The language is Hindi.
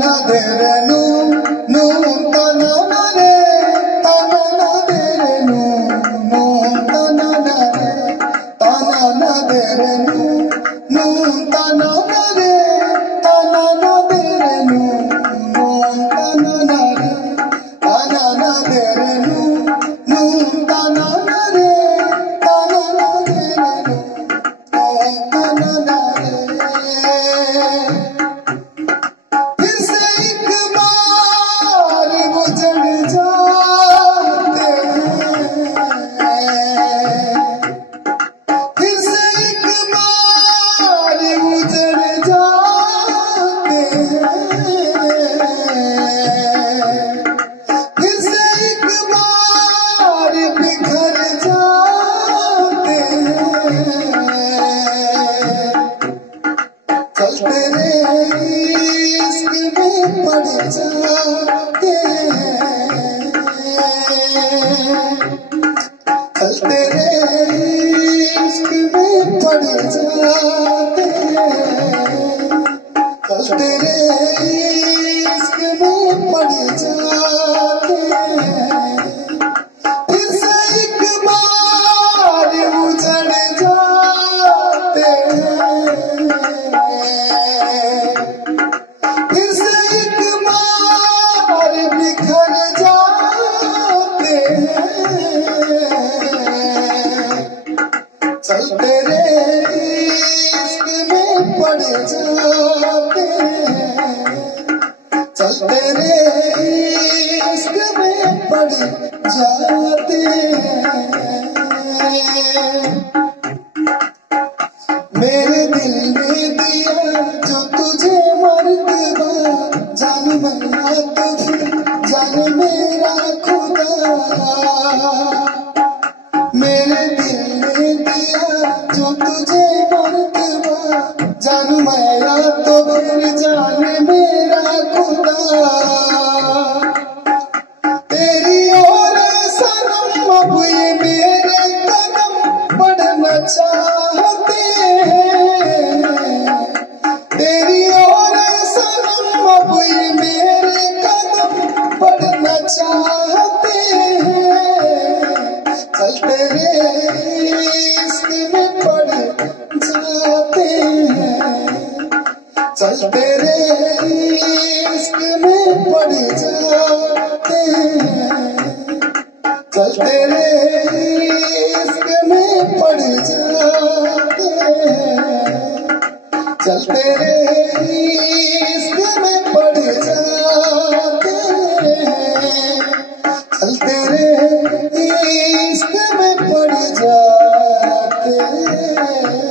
na de re nu nu ta na re ta na de re nu nu ta na re ta na de re nu nu ta na re ta na de re nu nu ta na re ta na de re nu nu ta na re ta na de re nu nu ta na रे। फिर से एक बार गुजर जाते हैं, फिर से एक बार गुजर जाते हैं, फिर से एक बार बिखर जाते हैं। चलते रे इश्क में पड़ जाते हैं, चलते रे इश्क में पड़ जाते हैं, चलते रे इश्क में पड़ जाते हैं। फिर से एक बार उजड़ जाते हैं, फिर से एक बार बिखर जाते हैं। चलते रे इश्क में पड़ जाते हैं, चलते रे इश्क में पड़ जाते हैं। मेरे दिल ने दिया जो तुझे मर्तबा, जान मना तो फिर जान मेरा खुदा। मेरे दिल ने दिया जो तुझे मर्तबा, जान मेरा तो फिर जान मेरा खुदा। तेरी ओर सनम अब ये मेरे कदम बढ़ना चाहते हैं, तेरी ओर सनम अब ये मेरे कदम बढ़ना चाहते हैं। चलते रे इश्क में पड़ जाते हैं, चलते रे इश्क में पड़ जाते हैं, चलते रे इश्क में पड़ जाते हैं, चलते रे इश्क में पड़ जाते हैं, चलते रे इश्क में पड़ जाते हैं।